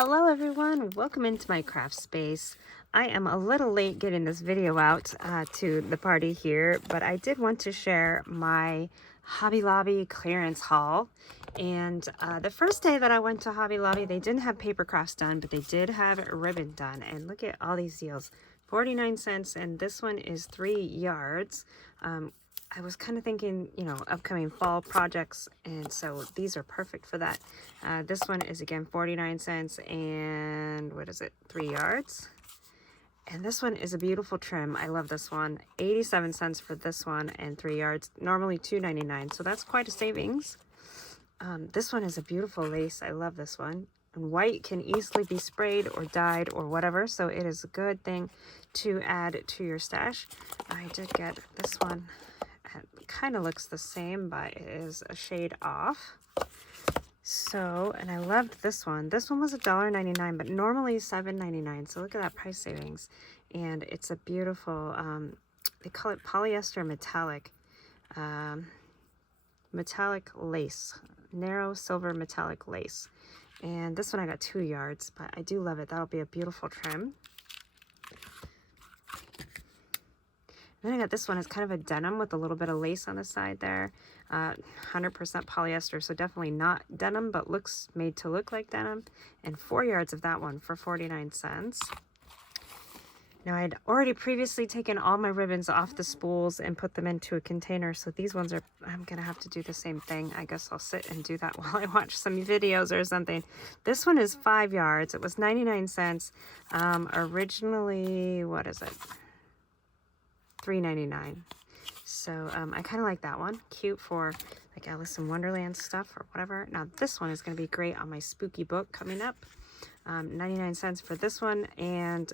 Hello everyone, welcome into my craft space. I am a little late getting this video out to the party here, but I did want to share my Hobby Lobby clearance haul. And the first day that I went to Hobby Lobby, they didn't have paper crafts done, but they did have ribbon done. And look at all these deals, 49 cents, and this one is 3 yards. I was kind of thinking, you know, upcoming fall projects, and so these are perfect for that. This one is again 49 cents, and what is it, 3 yards? And this one is a beautiful trim. I love this one. 87 cents for this one and 3 yards, normally $2.99, so that's quite a savings. This one is a beautiful lace. I love this one. And white can easily be sprayed or dyed or whatever, so it is a good thing to add to your stash. I did get this one. It kind of looks the same, but it is a shade off. So, and I loved this one. This one was $1.99, but normally $7.99. So look at that price savings. And it's a beautiful, they call it polyester metallic, metallic lace, narrow silver metallic lace. And this one I got 2 yards, but I do love it. That'll be a beautiful trim. Then I got this one. It's kind of a denim with a little bit of lace on the side there. 100% polyester, so definitely not denim, but looks made to look like denim. And 4 yards of that one for 49 cents. Now, I'd already previously taken all my ribbons off the spools and put them into a container, so these ones are, I'm going to have to do the same thing. I guess I'll sit and do that while I watch some videos or something. This one is 5 yards. It was 99 cents. Originally, what is it? $3.99. So I kind of like that one. Cute for like Alice in Wonderland stuff or whatever. Now this one is going to be great on my spooky book coming up. 99 cents for this one, and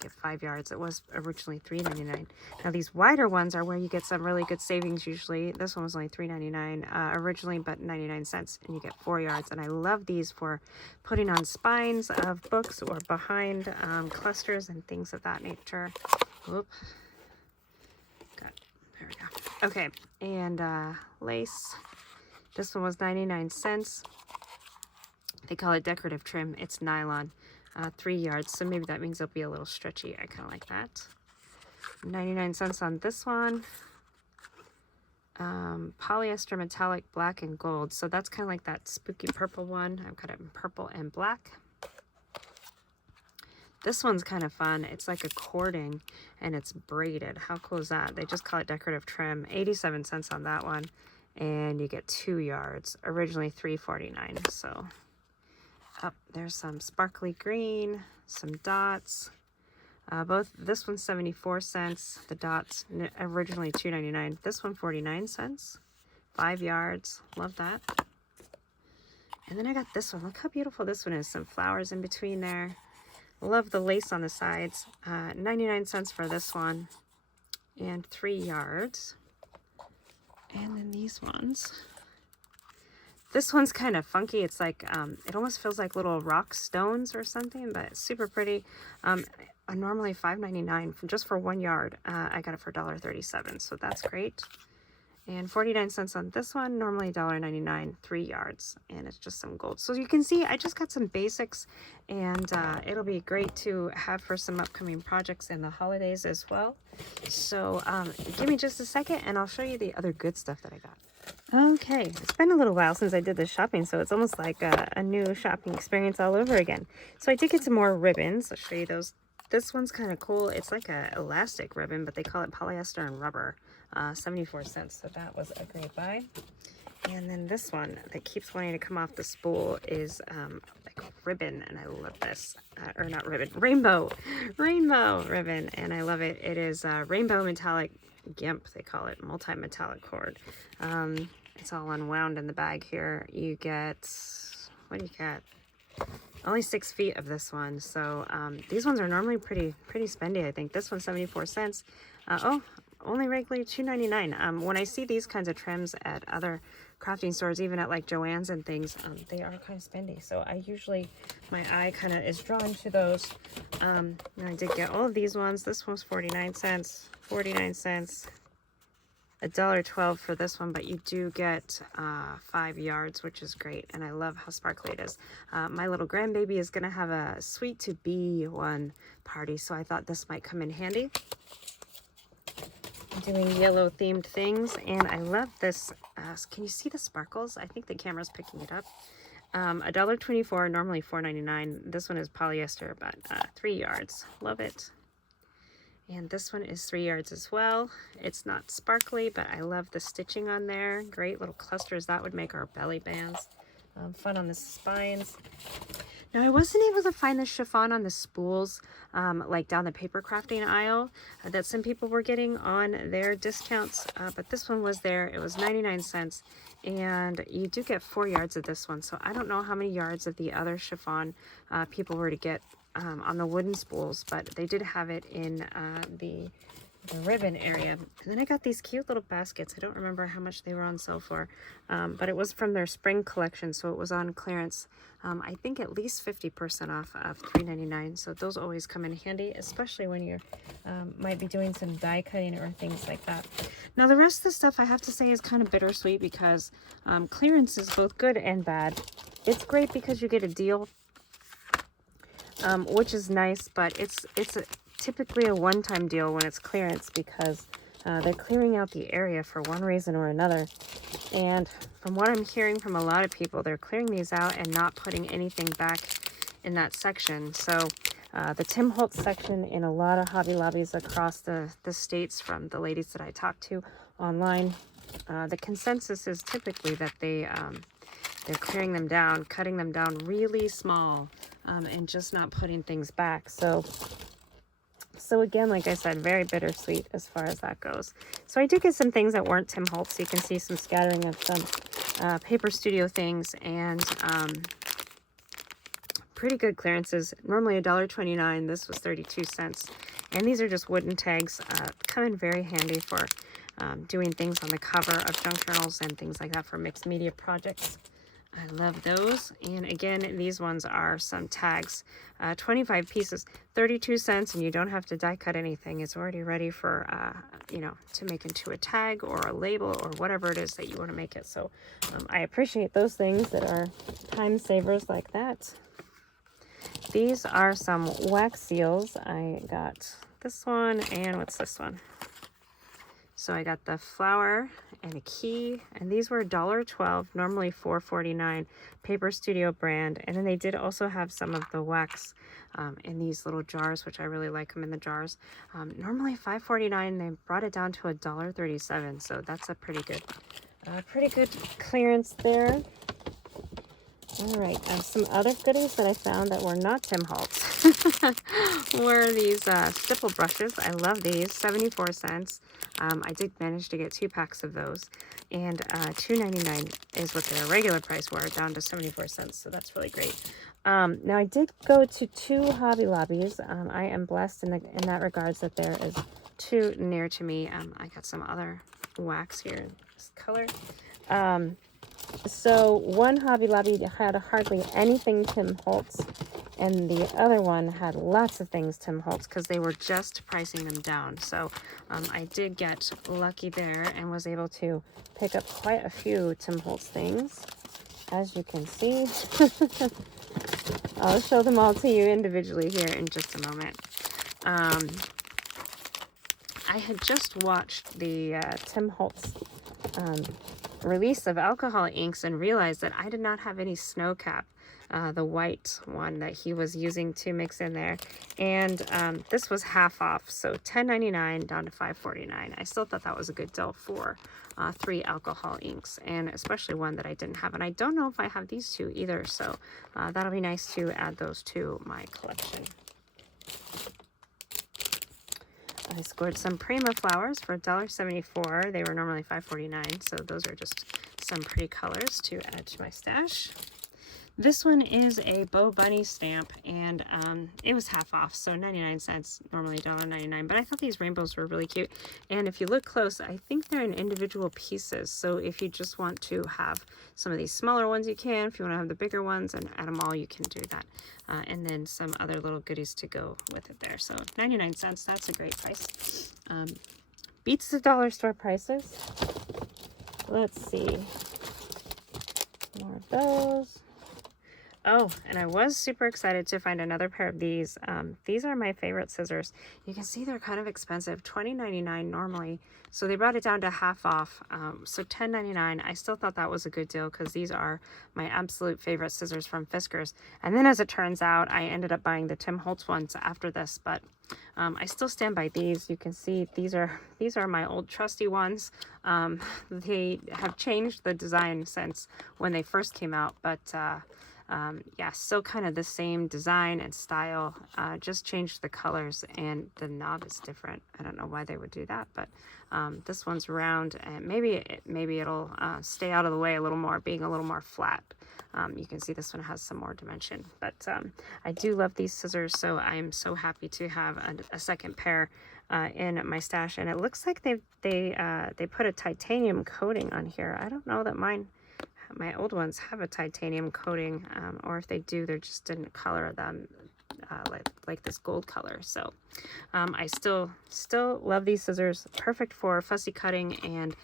get 5 yards. It was originally $3.99. Now these wider ones are where you get some really good savings usually. This one was only $3.99 originally, but 99 cents, and you get 4 yards. And I love these for putting on spines of books or behind clusters and things of that nature. Whoop. There we go. Okay, and lace. This one was 99 cents. They call it decorative trim. It's nylon, 3 yards, so maybe that means it'll be a little stretchy. I kind of like that. 99 cents on this one. Polyester metallic black and gold. So that's kind of like that spooky purple one. I've got it in purple and black. This one's kind of fun. It's like a cording and it's braided. How cool is that? They just call it decorative trim. 87 cents on that one. And you get 2 yards. Originally $3.49. So there's some sparkly green, some dots. Both, this one's 74 cents. The dots originally $2.99. This one 49 cents. 5 yards. Love that. And then I got this one. Look how beautiful this one is. Some flowers in between there. Love the lace on the sides. 99 cents for this one, and 3 yards. And then these ones. This one's kind of funky. It's like, it almost feels like little rock stones or something, but it's super pretty. Normally $5.99 just for 1 yard. I got it for $1.37, so that's great. And 49 cents on this one, normally $1.99, 3 yards, and it's just some gold. So you can see I just got some basics, and it'll be great to have for some upcoming projects in the holidays as well. So give me just a second, and I'll show you the other good stuff that I got. Okay, it's been a little while since I did this shopping, so it's almost like a new shopping experience all over again. So I did get some more ribbons. I'll show you those. This one's kind of cool. It's like a elastic ribbon, but they call it polyester and rubber. 74 cents, so that was a great buy. And then this one that keeps wanting to come off the spool is like ribbon, and I love this. Or not ribbon, rainbow ribbon, and I love it. It is rainbow metallic gimp, they call it, multi-metallic cord. It's all unwound in the bag here. You get, what do you get? Only 6 feet of this one, so these ones are normally pretty spendy. I think this one's 74 cents. Only regularly $2.99. When I see these kinds of trims at other crafting stores, even at like Joann's and things, they are kind of spendy. So I usually, my eye kind of is drawn to those. And I did get all of these ones. This one's 49 cents, 49 cents, $1.12 for this one, but you do get 5 yards, which is great, and I love how sparkly it is. My little grandbaby is going to have a sweet to be one party, so I thought this might come in handy. Doing yellow themed things, and I love this. Can you see the sparkles? I think the camera's picking it up. $1.24, normally $4.99. This one is polyester, but 3 yards. Love it. And this one is 3 yards as well. It's not sparkly, but I love the stitching on there. Great little clusters. That would make our belly bands. Fun on the spines. Now, I wasn't able to find the chiffon on the spools, like down the paper crafting aisle, that some people were getting on their discounts, but this one was there. It was 99 cents, and you do get 4 yards of this one, so I don't know how many yards of the other chiffon people were to get on the wooden spools, but they did have it in the ribbon area. And then I got these cute little baskets. I don't remember how much they were on sale for, but it was from their spring collection, so it was on clearance. I think at least 50% off of $3.99, so those always come in handy, especially when you might be doing some die cutting or things like that. Now, the rest of the stuff I have to say is kind of bittersweet because clearance is both good and bad. It's great because you get a deal, which is nice, but it's typically a one-time deal when it's clearance because they're clearing out the area for one reason or another. And from what I'm hearing from a lot of people, they're clearing these out and not putting anything back in that section. So the Tim Holtz section in a lot of Hobby Lobbies across the states, from the ladies that I talked to online, the consensus is typically that they're clearing them down, cutting them down really small, and just not putting things back. So again, like I said, very bittersweet as far as that goes. So I did get some things that weren't Tim Holtz. So you can see some scattering of some Paper Studio things and pretty good clearances. Normally $1.29. This was 32 cents. And these are just wooden tags. Come in very handy for doing things on the cover of junk journals and things like that for mixed media projects. I love those. And again, these ones are some tags, 25 pieces, 32 cents, and you don't have to die cut anything. It's already ready for, to make into a tag or a label or whatever it is that you want to make it. So I appreciate those things that are time savers like that. These are some wax seals. I got this one, and what's this one? So I got the flower and a key, and these were $1.12, normally $4.49, Paper Studio brand. And then they did also have some of the wax in these little jars, which I really like them in the jars. Normally $5.49, they brought it down to $1.37, so that's a pretty good clearance there. All right, some other goodies that I found that were not Tim Holtz were these stipple brushes. I love these, 74 cents. I did manage to get 2 packs of those, and $2.99 is what their regular price were, down to 74 cents, so that's really great. Now, I did go to 2 Hobby Lobbies. I am blessed in that regards that there is 2 near to me. I got some other wax here in this color. So one Hobby Lobby had hardly anything Tim Holtz, and the other one had lots of things Tim Holtz because they were just pricing them down. So I did get lucky there and was able to pick up quite a few Tim Holtz things, as you can see. I'll show them all to you individually here in just a moment. I had just watched the Tim Holtz release of alcohol inks and realized that I did not have any snow cap, the white one that he was using to mix in there, and this was half off, so $10.99 down to $5.49. I still thought that was a good deal for 3 alcohol inks, and especially one that I didn't have, and I don't know if I have these 2 either, so that'll be nice to add those to my collection. I scored some Prima flowers for $1.74. They were normally $5.49, so those are just some pretty colors to add to my stash. This one is a Bo Bunny stamp, and it was half off, so 99 cents, normally $1.99. But I thought these rainbows were really cute. And if you look close, I think they're in individual pieces. So if you just want to have some of these smaller ones, you can. If you want to have the bigger ones and add them all, you can do that. And then some other little goodies to go with it there. So 99 cents, that's a great price. Beats the dollar store prices. Let's see. More of those. Oh, and I was super excited to find another pair of these. These are my favorite scissors. You can see they're kind of expensive, $20.99 normally. So they brought it down to half off. So $10.99. I still thought that was a good deal because these are my absolute favorite scissors from Fiskars. And then as it turns out, I ended up buying the Tim Holtz ones after this, but I still stand by these. You can see these are my old trusty ones. They have changed the design since when they first came out, but yeah, still kind of the same design and style, just changed the colors and the knob is different. I don't know why they would do that, but this one's round and maybe it'll stay out of the way a little more, being a little more flat. You can see this one has some more dimension, but I do love these scissors, so I'm so happy to have a second pair in my stash. And it looks like they put a titanium coating on here. I don't know that my old ones have a titanium coating, or if they do, they just didn't color them like this gold color. So I still love these scissors. Perfect for fussy cutting, and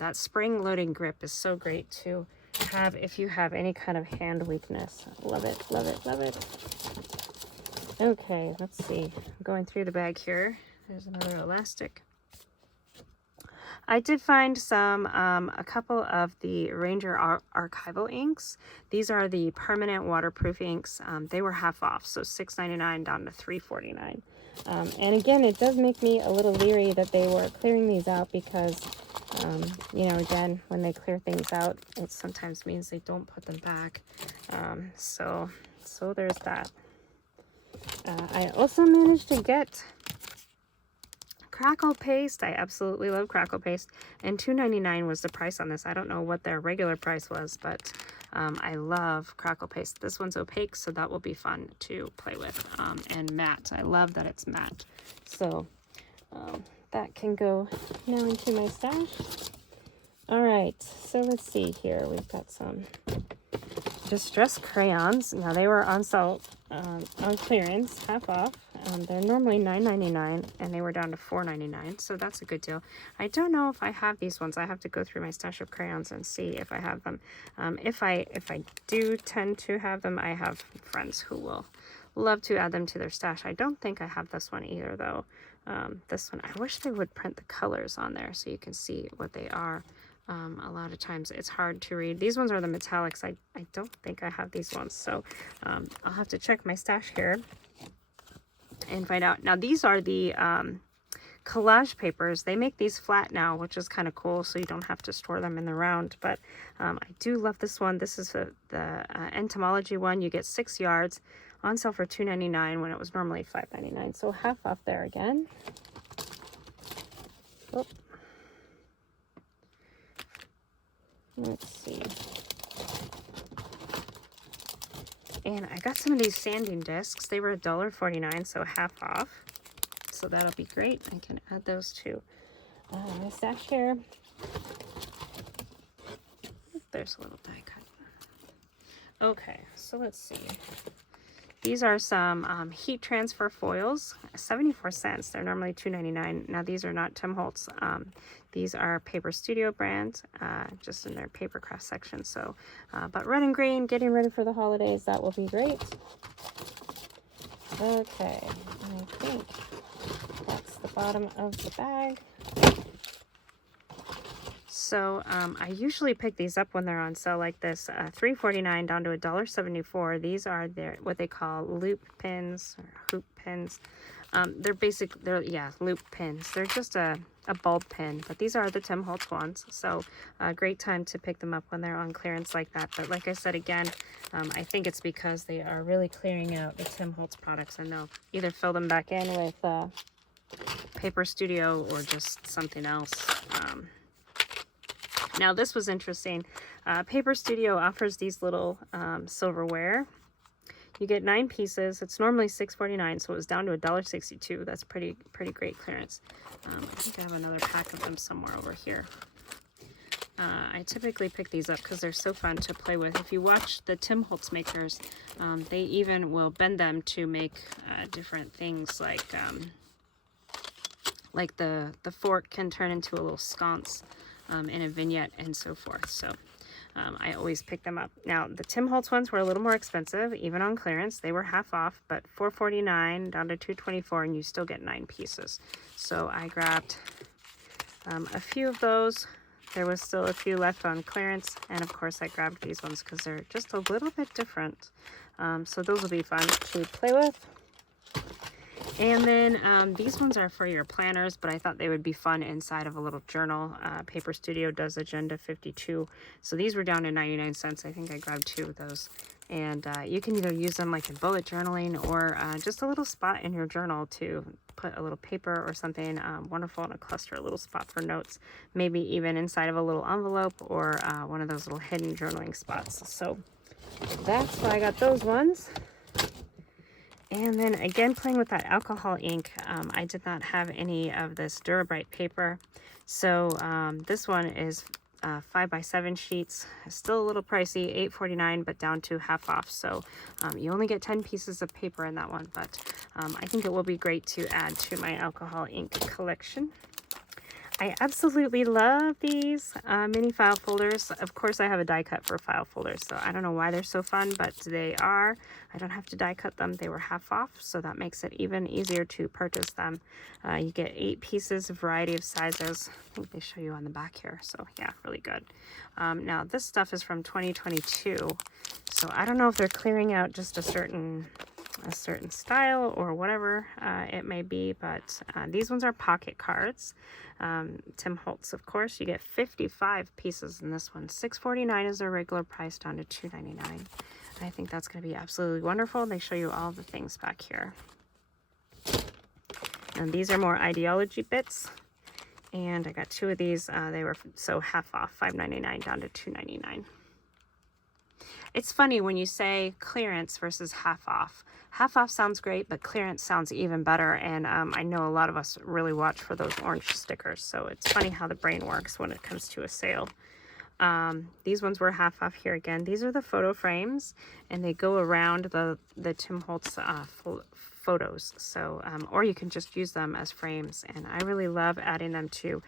that spring loading grip is so great to have if you have any kind of hand weakness. Love it, love it, love it. Okay, let's see. I'm going through the bag here. There's another elastic. I did find a couple of the Ranger archival inks. These are the permanent waterproof inks. They were half off, so $6.99 down to $3.49. And again, it does make me a little leery that they were clearing these out because, you know, again, when they clear things out, it sometimes means they don't put them back. So there's that. I also managed to get crackle paste. I absolutely love crackle paste, and $2.99 was the price on this. I don't know what their regular price was, but I love crackle paste. This one's opaque, so that will be fun to play with, and matte. I love that it's matte, so that can go now into my stash. All right, so let's see here. We've got some distress crayons. Now they were on sale, on clearance, half off. They're normally $9.99 and they were down to $4.99, so that's a good deal. I don't know if I have these ones. I have to go through my stash of crayons and see if I have them. If I do tend to have them, I have friends who will love to add them to their stash. I don't think I have this one either, though. This one, I wish they would print the colors on there so you can see what they are. A lot of times it's hard to read. These ones are the metallics. I don't think I have these ones, so I'll have to check my stash here and find out. Now these are the collage papers. They make these flat now, which is kind of cool, so you don't have to store them in the round, but I do love this one. This is the entomology one. You get 6 yards, on sale for $2.99 when it was normally $5.99, so half off there again. Oh. Let's see. And I got some of these sanding discs. They were $1.49, so half off. So that'll be great. I can add those to my stash here. There's a little die cut. Okay, so let's see. These are some heat transfer foils, 74 cents. They're normally $2.99. Now these are not Tim Holtz. These are Paper Studio brand, just in their paper craft section. So, but red and green, getting ready for the holidays, that will be great. Okay, I think that's the bottom of the bag. So I usually pick these up when they're on sale like this, $3.49 down to $1.74. These are what they call loop pins or hoop pins. They're loop pins. They're just a bulb pin, but these are the Tim Holtz ones. So a great time to pick them up when they're on clearance like that. But like I said, again, I think it's because they are really clearing out the Tim Holtz products, and they'll either fill them back in with Paper Studio or just something else. Now this was interesting. Paper Studio offers these little silverware. You get 9 pieces. It's normally $6.49, so it was down to $1.62. That's pretty great clearance. I think I have another pack of them somewhere over here. I typically pick these up because they're so fun to play with. If you watch the Tim Holtz makers, they even will bend them to make different things like like the fork can turn into a little sconce in a vignette and so forth. So I always pick them up. Now the Tim Holtz ones were a little more expensive, even on clearance. They were half off, but $4.49 down to $2.24, and you still get 9 pieces. So I grabbed a few of those. There was still a few left on clearance, and of course I grabbed these ones because they're just a little bit different. So those will be fun to play with. And then these ones are for your planners, but I thought they would be fun inside of a little journal. Paper Studio does Agenda 52. So these were down to 99 cents. I think I grabbed 2 of those. And you can either use them like in bullet journaling or just a little spot in your journal to put a little paper or something wonderful in a cluster, a little spot for notes, maybe even inside of a little envelope or one of those little hidden journaling spots. So that's why I got those ones. And then again, playing with that alcohol ink, I did not have any of this Durabrite paper. So this one is 5x7 sheets, still a little pricey, $8.49, but down to half off. So you only get 10 pieces of paper in that one, but I think it will be great to add to my alcohol ink collection. I absolutely love these mini file folders. Of course, I have a die cut for file folders, so I don't know why they're so fun, but they are. I don't have to die cut them. They were half off, so that makes it even easier to purchase them. You get 8 pieces, a variety of sizes. I think they show you on the back here, so yeah, really good. Now, this stuff is from 2022, so I don't know if they're clearing out just a certain style or whatever it may be, but these ones are pocket cards. Tim Holtz, of course. You get 55 pieces in this one. $6.49 is their regular price, down to $2.99. I think that's going to be absolutely wonderful. They show you all the things back here. And these are more ideology bits. And I got 2 of these. They were so half off, $5.99 down to $2.99. It's funny when you say clearance versus half off. Half off sounds great, but clearance sounds even better. And I know a lot of us really watch for those orange stickers. So it's funny how the brain works when it comes to a sale. These ones were half off here again. These are the photo frames, and they go around the Tim Holtz photos. So, or you can just use them as frames. And I really love adding them to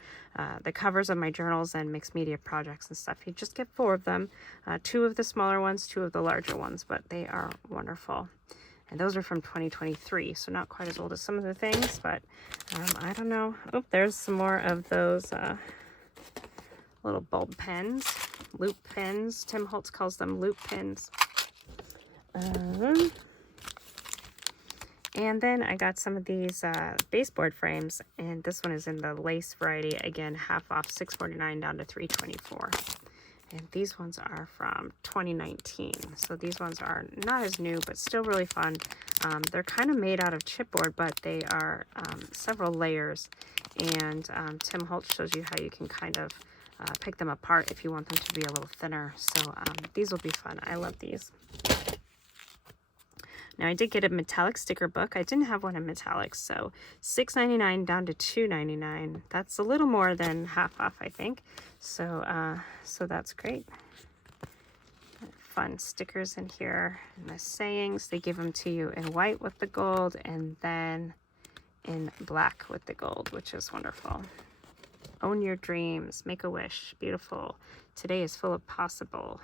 the covers of my journals and mixed media projects and stuff. You just get 4 of them, 2 of the smaller ones, 2 of the larger ones, but they are wonderful. And those are from 2023, so not quite as old as some of the things, but I don't know. Oh, there's some more of those little bulb pens, loop pens. Tim Holtz calls them loop pens. And then I got some of these baseboard frames, and this one is in the lace variety. Again, half off, $6.49 down to $3.24. And these ones are from 2019. So these ones are not as new, but still really fun. They're kind of made out of chipboard, but they are several layers. And Tim Holtz shows you how you can kind of pick them apart if you want them to be a little thinner. So these will be fun. I love these. Now, I did get a metallic sticker book. I didn't have one in metallics, so $6.99 down to $2.99. That's a little more than half off, I think. So, so that's great. Fun stickers in here. And the sayings, they give them to you in white with the gold and then in black with the gold, which is wonderful. Own your dreams. Make a wish. Beautiful. Today is full of possible.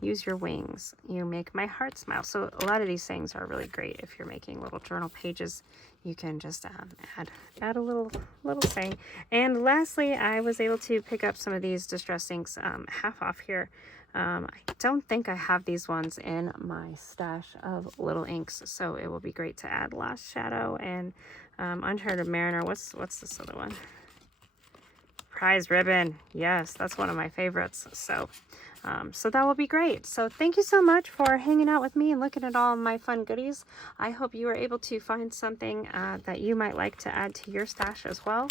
Use your wings. You make my heart smile. So a lot of these things are really great if you're making little journal pages. You can just add a little saying. And lastly, I was able to pick up some of these distress inks half off here. I don't think I have these ones in my stash of little inks, so it will be great to add Last Shadow and Uncharted Mariner. What's this other one? Prize Ribbon. Yes, that's one of my favorites. So that will be great. So thank you so much for hanging out with me and looking at all my fun goodies. I hope you were able to find something that you might like to add to your stash as well.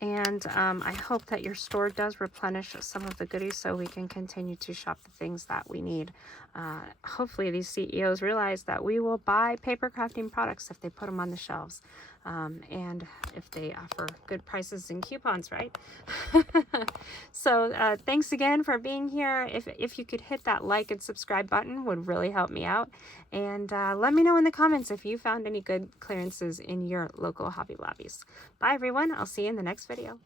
And I hope that your store does replenish some of the goodies so we can continue to shop the things that we need. hopefully these CEOs realize that we will buy paper crafting products if they put them on the shelves, and if they offer good prices and coupons, right? So thanks again for being here. If you could hit that like and subscribe button, would really help me out. And let me know in the comments if you found any good clearances in your local Hobby Lobbies. Bye everyone, I'll see you in the next video.